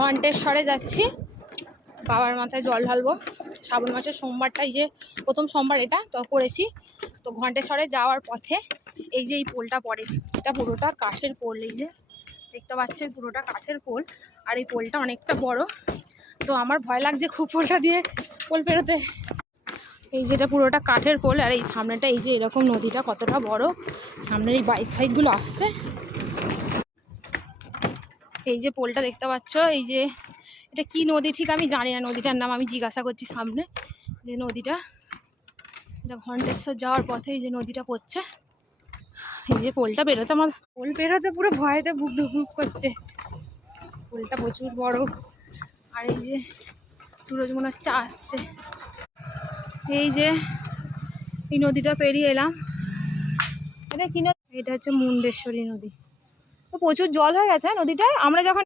ঘণ্টেশ্বরে যাচ্ছি, বাবার মাথায় জল ঢালবো। শ্রাবণ মাসের সোমবারটা, এই যে প্রথম সোমবার এটা তো করেছি। তো ঘণ্টেশ্বরে যাওয়ার পথে এই যে এই পোলটা পড়ে, এটা পুরোটা কাঠের পোল। এই যে দেখতে পাচ্ছেন পুরোটা কাঠের পোল, আর এই পোলটা অনেকটা বড়। তো আমার ভয় লাগছে খুব পোলটা দিয়ে পোল পেরোতে। এই যেটা পুরোটা কাঠের পোল, আর এই সামনেটা এই যে এরকম নদীটা কতটা বড়, সামনের এই বাইক ফাইকগুলো আসছে। এই যে পোলটা দেখতে পাচ্ছ, এই যে এটা কি নদী ঠিক আমি জানি না, নদীটার নাম আমি জিজ্ঞাসা করছি। সামনে যে নদীটা, এটা ঘণ্টেশ্বর যাওয়ার পথে এই যে নদীটা পড়ছে। এই যে পোলটা বেরোতে, আমার পোল বেরোতে পুরো ভয়েতে বুক ডুক করছে। পোলটা প্রচুর বড়, আর এই যে সূরজ মনে হচ্ছে আসছে। এই যে এই নদীটা পেরিয়ে এলাম, এটা কি নদী? এটা হচ্ছে মুন্ডেশ্বরী নদী। তো প্রচুর জল হয়ে গেছে নদীটায় আমরা যখন